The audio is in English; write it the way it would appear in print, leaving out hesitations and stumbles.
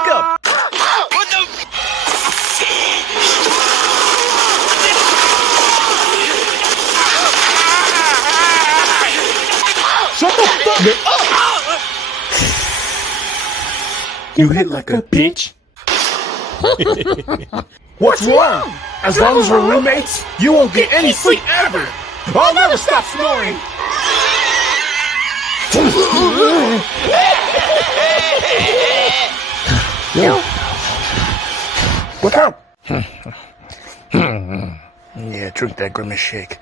wake up! What the? Shut the fuck up! You hit like a bitch. What's wrong? As long as we're roommates, you won't get any sleep ever. I'll never stop snoring. Look out! Yeah, drink that Grimace shake.